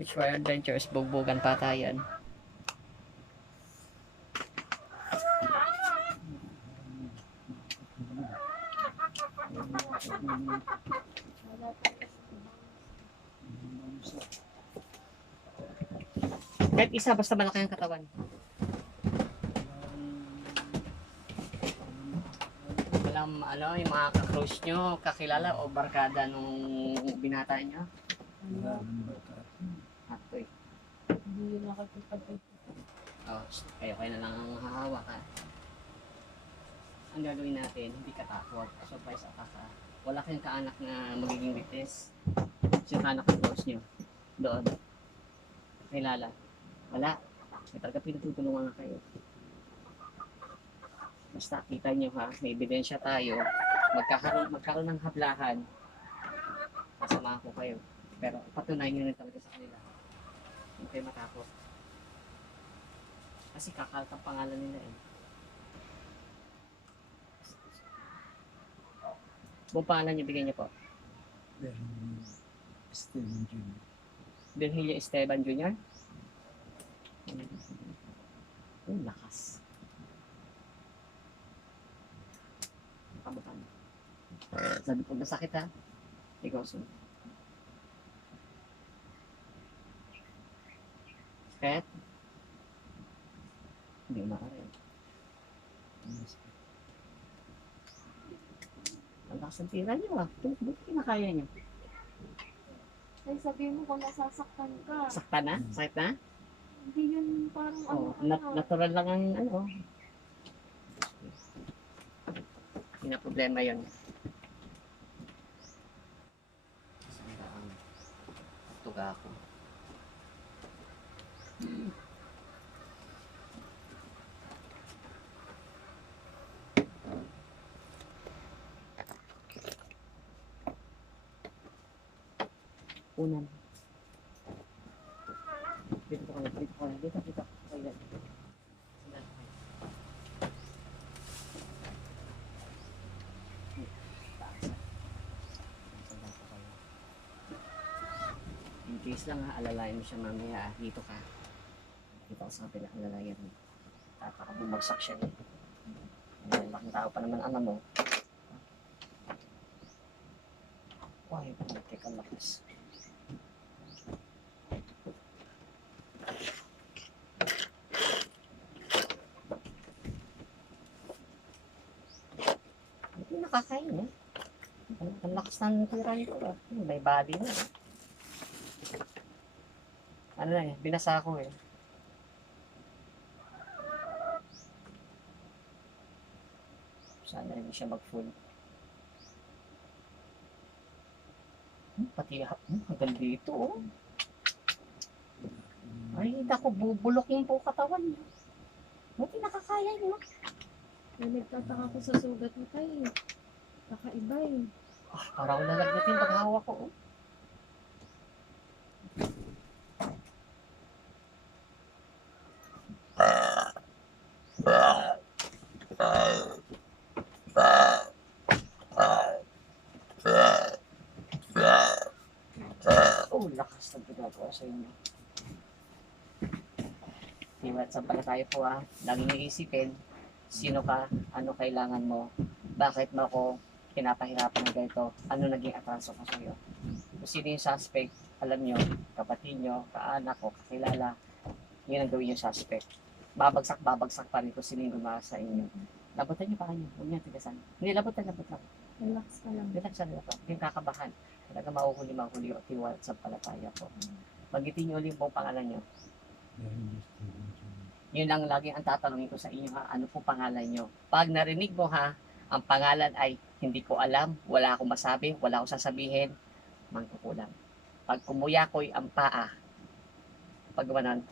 Which were adventures, bugbugan patayan. Kahit isa, basta malaki ang katawan. Walang ano, yung mga ka-cruise nyo, kakilala o barkada nung binata nyo? Atoy. Hindi yun nakakipagpag. Oh, kayo na lang ang hahawak ha. Ang gagawin natin, hindi ka takot. Surprise attack ka. Wala kayong kaanak na magiging witness. Yung kaanak ng close nyo. Doon. Kilala. Wala. May talaga pinatutulungan nga kayo. Basta kita nyo ha, may ebidensya tayo. Magkakaroon ng hablahan. Kasama ko kayo. Pero patunayan nyo rin talaga sa kanila. Hindi kayo matakot. Kasi kakalat ang pangalan nila eh. Buong pangalan nyo, bigay nyo po. Steven Jr. Virgilio Esteban Jr. Lakas. Kabutan. Sabi ko, masakit ha. Ikaw sunod. Pet? Hindi maaari. Ang lakas ng tira nyo ah. Buti kinakaya nyo. Ay, sabihin mo kung nasasaktan ka. Sakta na? Sakit na? Hindi yun parang Oh, ano. natural lang ang ano. Hindi na problema yun. Sandaan. Tuga ako. Unan. Dito ko kayo, dito ko kayo, dito ko kayo. In case lang ha, alalayan mo siya mamaya, dito ka. Dito ka sa kapila, alalayan mo. Baka bumagsak siya eh. Laking tao pa naman alam mo. Why, teka lakas. Hindi nakakain eh. Ang lakas ng tira nito ah. May body na eh. Ano na eh, binasa ko eh. Sana hindi siya mag-full. Pati hanggang dito oh. Ay, naku, bubulokin po katawan niyo. Buti nakakaya niyo. Ay, nagtataka ko sa sugat mo tayo. Kakaiba eh. Ah, parang nalagnatin pag hawak ko oh. Oh, lakas ng ginagawa sa inyo. Iwat sa pala tayo po ah. Laging iisipin, sino ka, ano kailangan mo, bakit mo ako pinapahirapan ng ganito, ano naging atraso ko sa'yo. Kung sino yung suspect, alam nyo, kapatid nyo, kaanak ko, kakilala, yun ang gawin yung suspect. Babagsak pa rin kung sino yung gumawa sa inyo. Labutan nyo pa kanyo, huwag nyo tigasan. Hindi, labot lang. Relax ka lang. Relax lang ito. Yung kakabahan. Talaga mahuhuli o tiwat sa palataya po. Magitin nyo ulit po pangalan nyo. Yun lang lagi ang tatanungin ko sa inyo ha. Ano po pangalan nyo? Pag narinig mo ha, ang pangalan ay hindi ko alam, wala akong masabi, wala akong sasabihin, mangkukulang. Pag kumuyakoy ang paa, pag gumanon,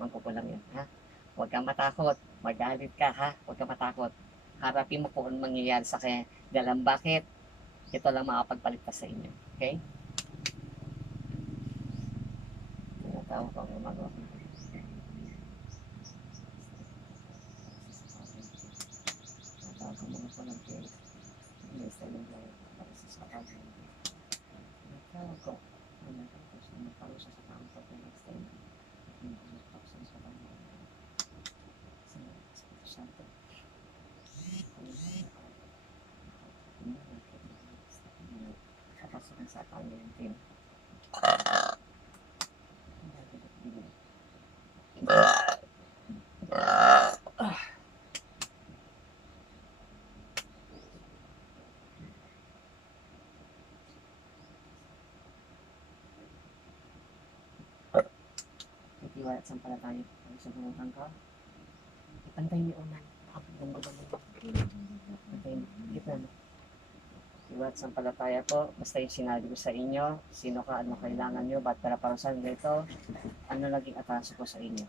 mangkukulang yan ha. Huwag kang matakot, magalit ka ha, huwag kang matakot. Harapin mo kung anong mangyayari sa kanya. Dalam bakit? Ito lang makapagpaligtas sa inyo. Okay? Tinatawag ko ang gumagawa. Tinatawag ko mga palang kayo. Inis na lang kayo. Para sa sakal. Tinatawag ko. Ano ko? Gusto mo palos sa pamilya. Itiwala at sampalataya kung sa bumutan ka. Ipantay ni Unan. Pantay mo. Ipantay mo. Itiwala at sampalataya po. Basta yung sinabi ko sa inyo, sino ka, ano kailangan nyo, ba't para saan dito, ano naging atraso ko sa inyo.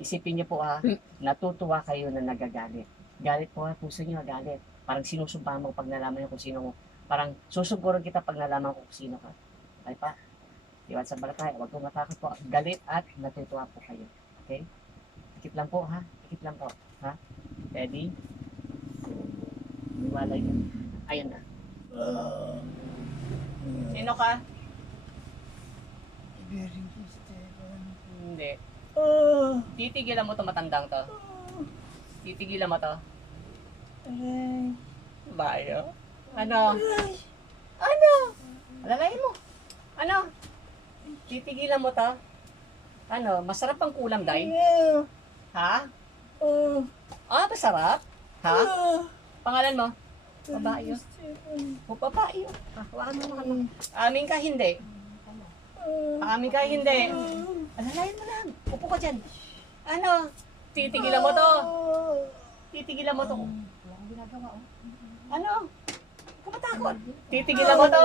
Isipin niyo po natutuwa kayo na nagagalit. Galit po puso niyo, galit. Parang sinusumpa mo pag nalaman niyo kung sino mo. Parang susuguran kita pag nalaman ko kung sino ka. Okay pa? Iwan sa balataya, huwag kong matakot po. Galit at natutuwa po kayo. Okay? Ikip lang po ha. Ikip lang po. Ha? Ready? Iwalay niyo. Ayan na. Sino ka? Hindi. Titigilan mo to matandang to. Titigilan mo to. Bayo. Ano? Ano? Alalayin mo. Ano? Titigilan mo to. Ano? Masarap ang kulam, day? Ha? Masarap? Ha? Pangalan mo? Babae yun. O, babae yun. Hawakan mo, hawakan mo. Amin ka, hindi. Amin ka, hindi. Alalayan mo lang. Upo ka dyan. Ano? Titigilan mo to. Titigilan mo to. Wala akong ginagawa, oh. Ano? Kumatakot. Titigilan mo to.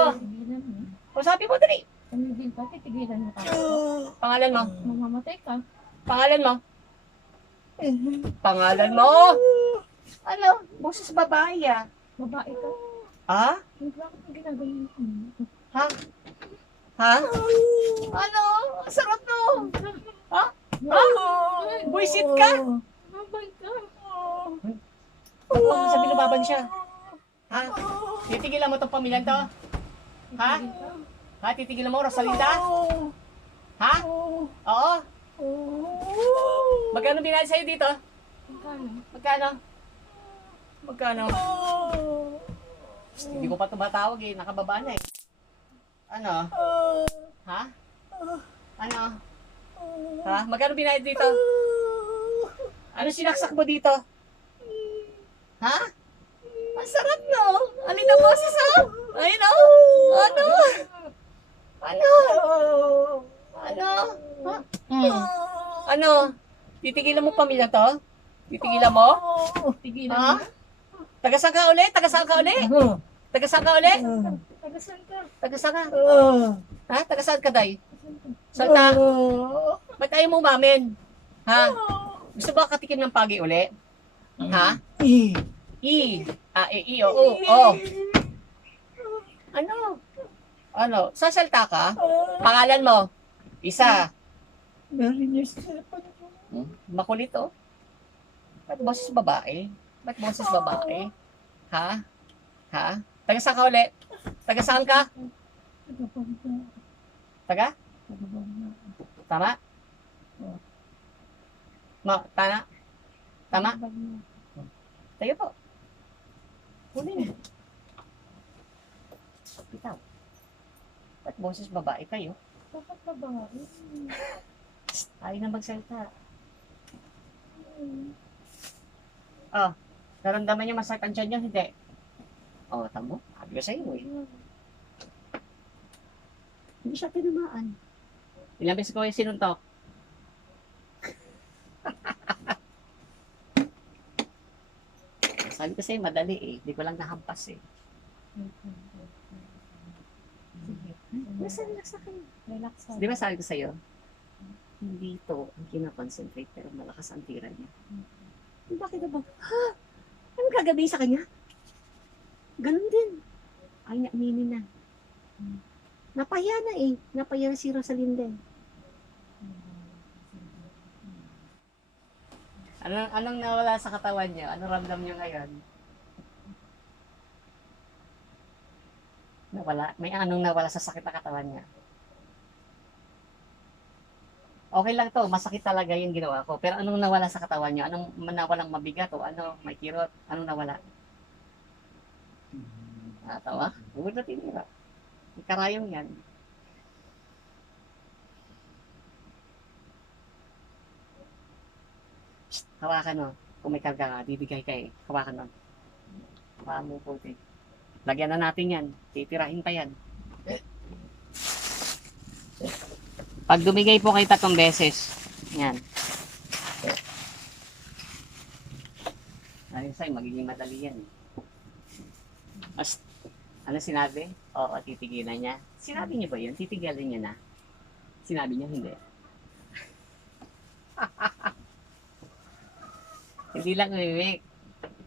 O, sabi mo, dali. Tumigil ka, titigilan mo tayo. Pangalan mo? Mamamatay ka. Pangalan mo? Pangalan mo? Ano? Boses babae, ah. Babae ka. Ha? Bakit ang ginagawa mo? Ha? Ha? Ano? Ang sarap no? Ha? Ha? Buisit ka? Babay ka. Huwag mo sabihin lumaban siya. Ha? Titigilan mo tong pamilyan to? Ha? Ha? Titigilan mo, Rosalinda? Ha? Oo? Magkano binayad sa'yo dito? Magkano? Magkano? Magkano? Hindi ko pa tumatawag eh. Nakababa na eh. Ano? Ha? Ano? Ha? Magkano binayad dito? Ano sinaksak mo dito? Ha? Ang sarap no? Ano yung boses oh? Ayun oh? Ano? Ano? Ano? Ha? Ano? Titigilan mo pamilya to? Titigilan mo? Tigilan Ha? mo. Taga-saan ka uli? Taga-saan ka uli? Taga-saan ka uli? Tagasan ka. Taga-saan ka? Ha? Taga-saan ka, day? Salta? Ba't ayaw mo umamin? Ha? Gusto ba katikim ng pagi uli? Ha? I. Oo. Ano? Ano? Sasalta ka? Pangalan mo? Isa. Makulit oh. Ba't boses babae? Ba't boses babae? Ha? Ha? Taga saan ka uli? Taga saan ka? Taga? Tama? Tama? Tama? Tayo po. Huli na. Bitaw. Ba't boses babae kayo? Bakit babae? Ayaw na magsalita. Oh, naramdaman niyo masakit ang tiyan niyo? Hindi. Oh, tamo. Sabi ko sa iyo eh. Hindi siya tinamaan. Ilang beses ko yung sinuntok? Sabi ko sa'yo, madali eh. Hindi ko lang nahampas eh. Nasa relax na kayo. Relax ka. Di ba sabi ko sa'yo, hindi ito ang kinakonsentrate pero malakas ang tira niya. Bakit ba? Ha? Ano gagawin sa kanya? Ganun din. Ay, naaminin na. Napahiya na eh. Napahiya na si Rosalinda eh. Anong nawala sa katawan niyo? Anong ramdam niyo ngayon? Nawala? May anong nawala sa sakit na katawan niya? Okay lang to, masakit talaga yung ginawa ko. Pero anong nawala sa katawan niyo? Anong nawalang mabigat o ano, may kirot? Anong nawala? Tawa? Huwag na tinira. Karayong yan. Psst, hawakan mo. Kung may karga ka, bibigay ka eh. Hawakan mo. Hawakan mo puti. Lagyan na natin yan. Titirahin pa yan. Pag dumigay po kayo 3 beses, yan. Ayun sa'yo, magiging madali yan. Mas, ano sinabi? Oo, titigilan niya. Sinabi niya ba yun? Titigilan niya na? Sinabi niya, hindi. Hindi lang umimik.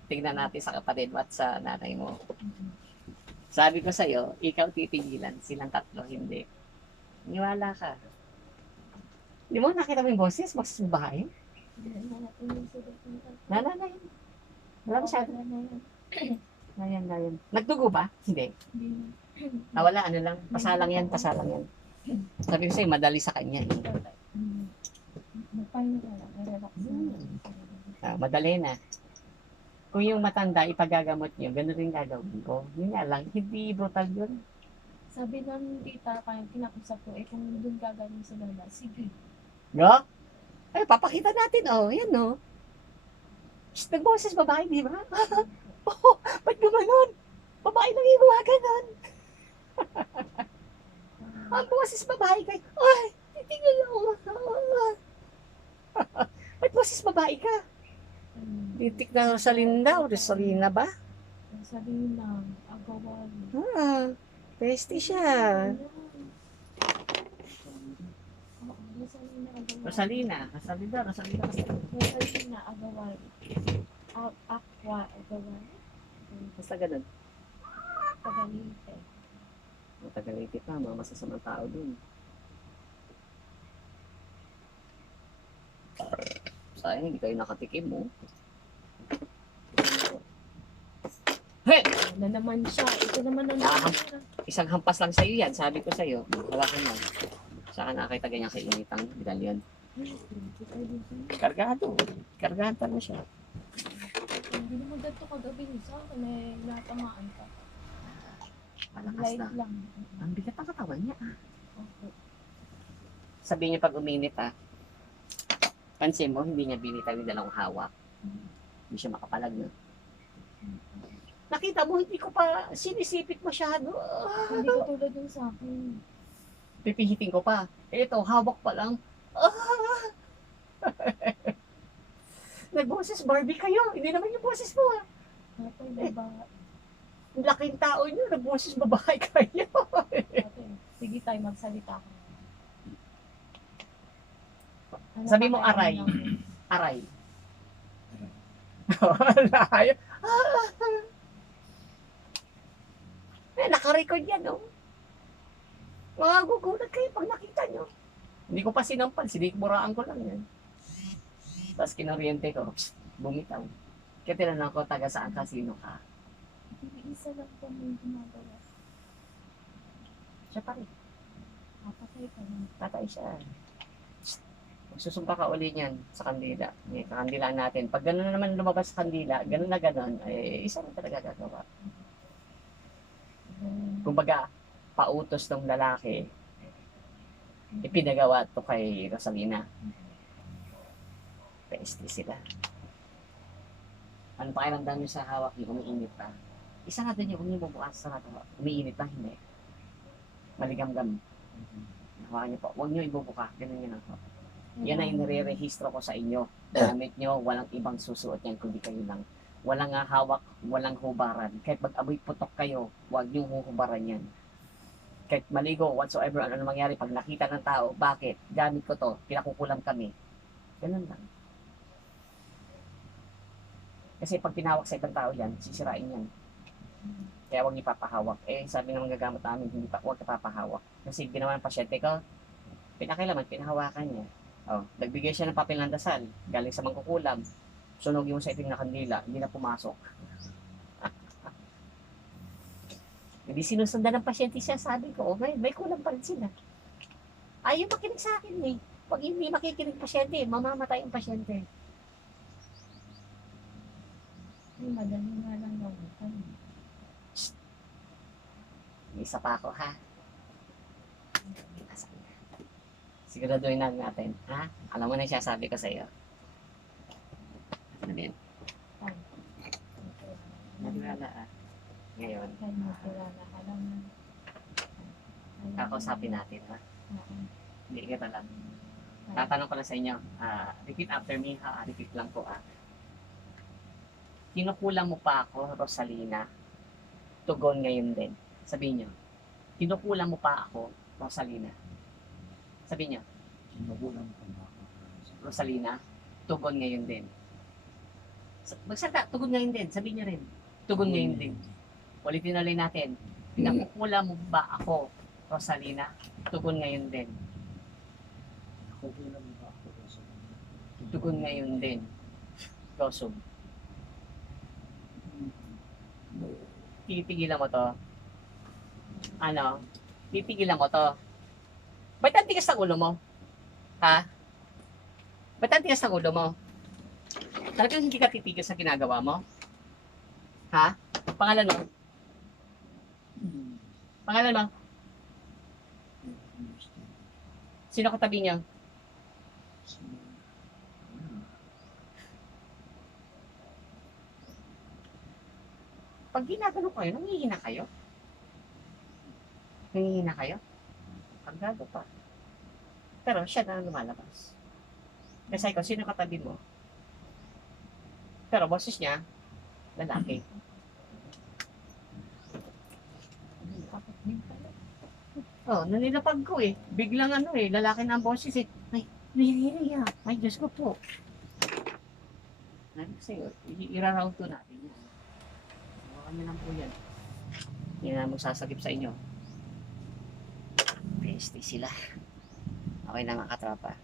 Tignan natin sa kapatid mo at sa nanay mo. Sabi ko sa'yo, ikaw titigilan, silang 3 hindi. Niwala ka. Di mo nakita mo yung boses? Boses ng bahay? Nanay. Wala masyado. Nayan. Nagdugo ba? Hindi. Wala, ano lang. Pasalang yan. Sabi ko sa'yo, madali sa kanya. Madali na. Kung yung matanda, ipagagamot niyo, ganun rin gagawin ko. Yun nga lang, hindi brutal yun. Sabi ng tita, kaya kinakusap ko, kung doon gagaling sa lala, sige. No? Ay, papakita natin, oh. Yan, no? Shh, nagboses babae, di ba? Oh, ba't gumanon? Babae lang yung gumaganon. Ang boses babae kay, ay, titigil ako. Ba't boses babae ka? Titik na Rosalinda o Rosalina ba? Sabi nila, agawan. Bestie siya. Rosalina, Rosalina, agawan. Aqua, agawan. basta ganun. Tagalite. Matagalite pa, mga masasamang tao dun. Sayang, hindi kayo nakatikim mo. Hey! Na naman siya. Ito naman ang Isang hampas lang sa'yo yan, sabi ko sa'yo. Wala ka yan. Saka nakakita ganyan sa initang medalyon. Kargado. Kargado na siya. Hindi naman ganito kagabi sa akin. Natamaan ka. Malakas Light na. lang. Ang bigat ang katawan niya. Okay. Sabihin niya pag uminit pansin mo, hindi niya binitaw yung dalawang hawak. Hindi siya makapalag na. Nakita mo, hindi ko pa sinisipit masyado. Hindi ko tulad yung sa akin. Pipihitin ko pa. Ito, hawak pa lang. Nagboses Barbie kayo. Hindi naman yung boses mo. Tapos diba, Ang laking tao niyo, nagboses babae kayo. sige tayo magsalita. Ano Sabi mo, pa kaya aray. namin? Aray. Layo. Naka-record yan, no? Magugulat kayo pag nakita nyo. Hindi ko pa sinampal, sinikmuraan ko lang yan. Tapos kinoriente ko, bumitaw. Kaya tinanong ko, taga saan ka, sino ka? Isa lang po may ginagawa. Siya pa rin. Kapatay ka lang. Tatay siya. Magsusumpa ka uli niyan sa kandila. May kakandila natin. Pag gano'n na naman lumabas sa kandila, gano'n na gano'n, isa na talaga gagawa. Kumbaga, pautos ng lalaki, ipinagawa to kay Rosalina. Peste sila. Ano pakiramdam nyo sa hawak niyo? Umiinit pa. Isa nga din yung bubukas sa hawak. Umiinit pa, hindi. Maligam-gam. Hawakan niyo po. Huwag niyo ibubuka. Ganun yun ako. Yan ay nire-rehistro ko sa inyo. Gamit nyo, walang ibang susuot yan kundi kayo lang. Walang hawak, walang hubaran. Kahit mag-amoy putok kayo, huwag nyo huhubaran yan. Kahit maligo, whatsoever, ano mangyari, pag nakita ng tao, bakit? Gamit ko to, pinakukulam kami. Ganun lang. Kasi pag pinahawak sa ibang tao yan, sisirain yan. Kaya huwag ipapahawak. Sabi ng mga gagamot namin, huwag kapapahawak. Kasi ginawa ng pasyente ko, pinakilaman, pinahawakan niya. Nagbigay siya ng papel ng dasal, galing sa mangkukulam. Sunog yung sa itim na kandila, hindi na pumasok. Hindi sinusundan ng pasyente siya, sabi ko, may kulang pa rin sila. Ayaw makinig sa akin eh. Pag hindi makikinig pasyente, mamamatay ang pasyente. Ay, madali nga lang gawin. May isa pa ako ha. Siguraduhin na natin. Ha? Alam mo na yung sinasabi ko sa iyo. Ano yan? Nagwala ah. Ngayon, kakausapin natin ha. Hindi kita lang. Tatanong ko lang sa inyo. Repeat after me ha. Repeat lang po ah. Kinukulang mo pa ako, Rosalina. Tugon ngayon din. Sabihin nyo. Kinukulang mo pa ako, Rosalina. Sabihin nyo. Magulang ko na ako. Rosalina. Tugon ngayon din. Magsalita, tugon ngayon din. Sabihin nyo rin. Tugon ngayon din. Ulitin ulit natin. Pinakukulang mo ba ako, Rosalina? Tugon ngayon din. Magulang ko ako. Tugon ngayon din. Rosum. Pipigilan mo to. Ano? Pipigilan mo to. Ba't ang tigas ng ulo mo? Ha? Ba't ang tigas ng ulo mo? Talagang hindi ka titigil sa ginagawa mo? Ha? Pangalan mo? Pangalan mo? Sino katabi niya? Pag ginagano kayo, nangihina kayo? Nangihina kayo? Paggago pa. Pero siya na lumalabas. Kasi ikaw, sino katabi mo? Pero boses niya, lalaki. Oh, nanilapag ko eh. Biglang ano eh, lalaki na ang boses eh. Ay, nahihiri ah. Ay, Diyos ko po. Sabi ko sa'yo, i-round to natin yan. Hawakan niyo lang po yan. Yan ang magsasagip sa inyo. Peste sila. Okay na mga katropa.